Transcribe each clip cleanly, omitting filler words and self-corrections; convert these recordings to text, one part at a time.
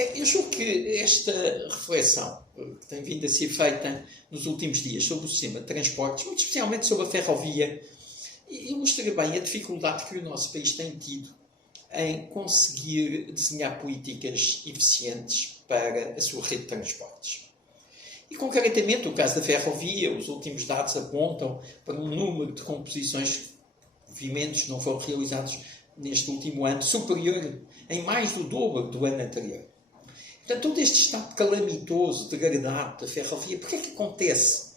Eu julgo que esta reflexão que tem vindo a ser feita nos últimos dias sobre o sistema de transportes, muito especialmente sobre a ferrovia, ilustra bem a dificuldade que o nosso país tem tido em conseguir desenhar políticas eficientes para a sua rede de transportes. E, concretamente, o caso da ferrovia, os últimos dados apontam para um número de composições, movimentos que não foram realizados neste último ano, superior em mais do dobro do ano anterior. Portanto, todo este estado calamitoso, degradado da ferrovia, por que é que acontece?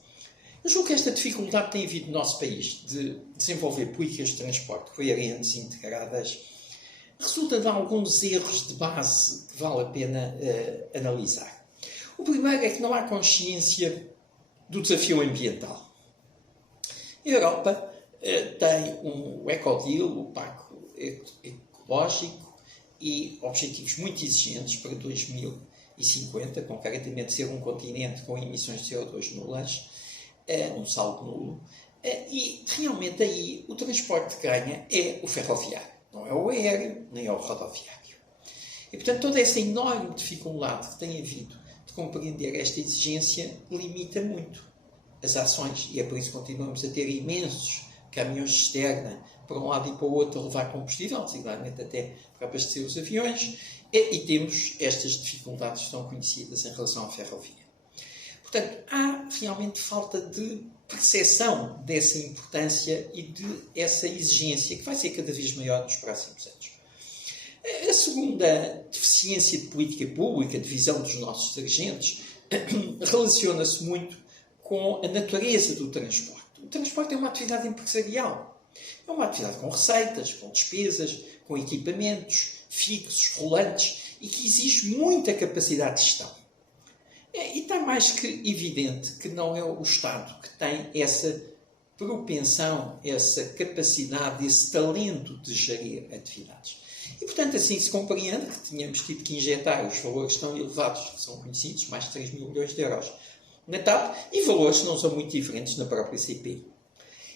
Eu julgo que esta dificuldade tem havido no nosso país de desenvolver políticas de transporte coerentes, integradas, resulta de alguns erros de base que vale a pena analisar. O primeiro é que não há consciência do desafio ambiental. A Europa tem um ecodeal, o Pacto Ecológico, e objetivos muito exigentes para 2050, concretamente ser um continente com emissões de CO2 nulas, um saldo nulo, e realmente aí o transporte que ganha é o ferroviário, não é o aéreo, nem é o rodoviário. E portanto toda essa enorme dificuldade que tem havido de compreender esta exigência limita muito as ações, e é por isso que continuamos a ter imensos caminhões de cisterna para um lado e para o outro a levar combustível, designadamente até para abastecer os aviões, e temos estas dificuldades que são conhecidas em relação à ferrovia. Portanto, há realmente falta de percepção dessa importância e de essa exigência que vai ser cada vez maior nos próximos anos. A segunda deficiência de política pública, de visão dos nossos dirigentes, relaciona-se muito com a natureza do transporte. O transporte é uma atividade empresarial. É uma atividade com receitas, com despesas, com equipamentos fixos, rolantes, e que exige muita capacidade de gestão. E está mais que evidente que não é o Estado que tem essa propensão, essa capacidade, esse talento de gerir atividades. E, portanto, assim se compreende que tínhamos tido que injetar os valores tão elevados que são conhecidos, mais de 3 mil milhões de euros, na TAP, e valores que não são muito diferentes na própria CP.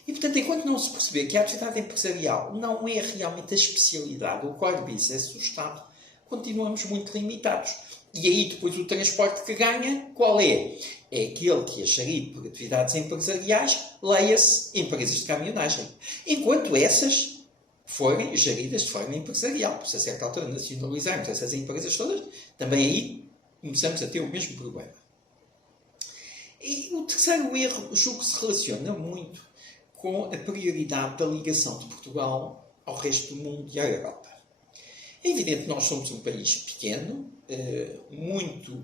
E, portanto, enquanto não se perceber que a atividade empresarial não é realmente a especialidade, o core business do Estado, continuamos muito limitados. E aí, depois, o transporte que ganha, qual é? É aquele que é gerido por atividades empresariais, leia-se empresas de caminhonagem. Enquanto essas forem geridas de forma empresarial. Se a certa altura nacionalizarmos essas empresas todas, também aí começamos a ter o mesmo problema. E o terceiro erro, julgo que se relaciona muito com a prioridade da ligação de Portugal ao resto do mundo e à Europa. É evidente que nós somos um país pequeno, muito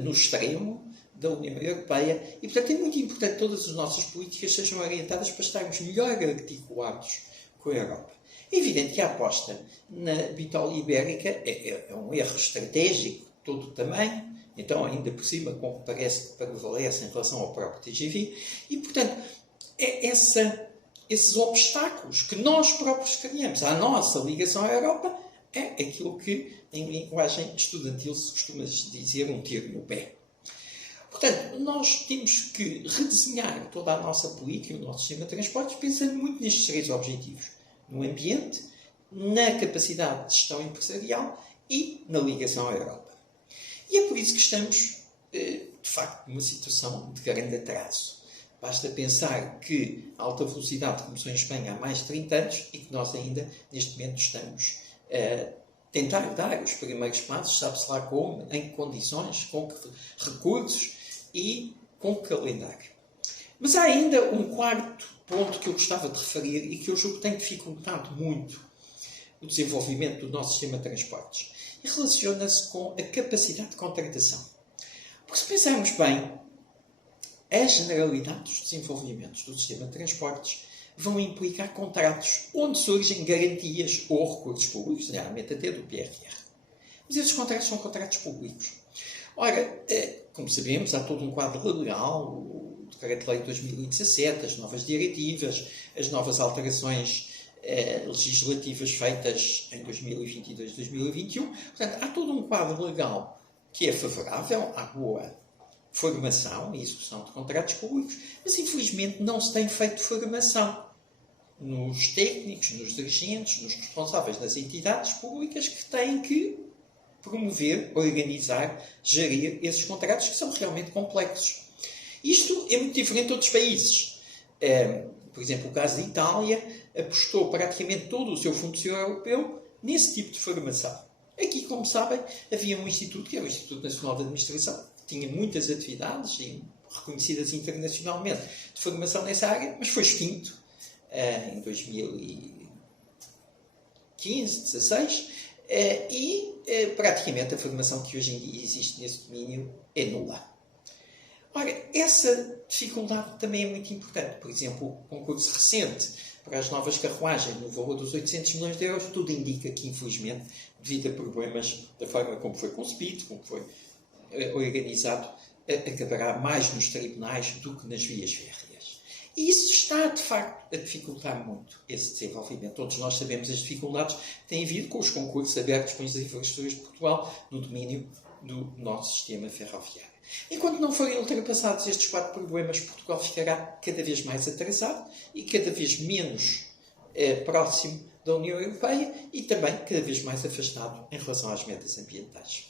no extremo da União Europeia, e, portanto, é muito importante que todas as nossas políticas sejam orientadas para estarmos melhor articulados com a Europa. É evidente que a aposta na bitola ibérica é um erro estratégico de todo o tamanho, então, ainda por cima, como parece que prevalece em relação ao próprio TGV, e, portanto, esses obstáculos que nós próprios criamos à nossa ligação à Europa é aquilo que, em linguagem estudantil, se costuma dizer um tiro no pé. Portanto, nós temos que redesenhar toda a nossa política e o nosso sistema de transportes pensando muito nestes três objetivos. No ambiente, na capacidade de gestão empresarial e na ligação à Europa. E é por isso que estamos, de facto, numa situação de grande atraso. Basta pensar que a alta velocidade começou em Espanha há mais de 30 anos e que nós ainda, neste momento, estamos a tentar dar os primeiros passos, sabe-se lá como, em que condições, com que recursos e com que calendário. Mas há ainda um quarto ponto que eu gostava de referir e que eu julgo que tem dificultado muito o desenvolvimento do nosso sistema de transportes. E relaciona-se com a capacidade de contratação. Porque se pensarmos bem, a generalidade dos desenvolvimentos do sistema de transportes vão implicar contratos onde surgem garantias ou recursos públicos, geralmente até do PRR. Mas esses contratos são contratos públicos. Ora, como sabemos, há todo um quadro legal, o Decreto-Lei de 2017, as novas diretivas, as novas alterações legislativas feitas em 2022 e 2021. Portanto, há todo um quadro legal que é favorável à boa formação e execução de contratos públicos, mas infelizmente não se tem feito formação nos técnicos, nos dirigentes, nos responsáveis das entidades públicas que têm que promover, organizar, gerir esses contratos que são realmente complexos. Isto é muito diferente de outros países. Por exemplo, o caso da Itália apostou praticamente todo o seu Fundo Social Europeu nesse tipo de formação. Aqui, como sabem, havia um instituto, que é o Instituto Nacional de Administração, que tinha muitas atividades reconhecidas internacionalmente de formação nessa área, mas foi extinto em 2015, 16, e praticamente a formação que hoje em dia existe nesse domínio é nula. Ora, essa dificuldade também é muito importante. Por exemplo, o concurso recente para as novas carruagens no valor dos 800 milhões de euros, tudo indica que, infelizmente, devido a problemas da forma como foi concebido, como foi organizado, acabará mais nos tribunais do que nas vias férreas. E isso está, de facto, a dificultar muito esse desenvolvimento. Todos nós sabemos as dificuldades que têm havido com os concursos abertos com as infraestruturas de Portugal no domínio do nosso sistema ferroviário. Enquanto não forem ultrapassados estes 4 problemas, Portugal ficará cada vez mais atrasado e cada vez menos próximo da União Europeia e também cada vez mais afastado em relação às metas ambientais.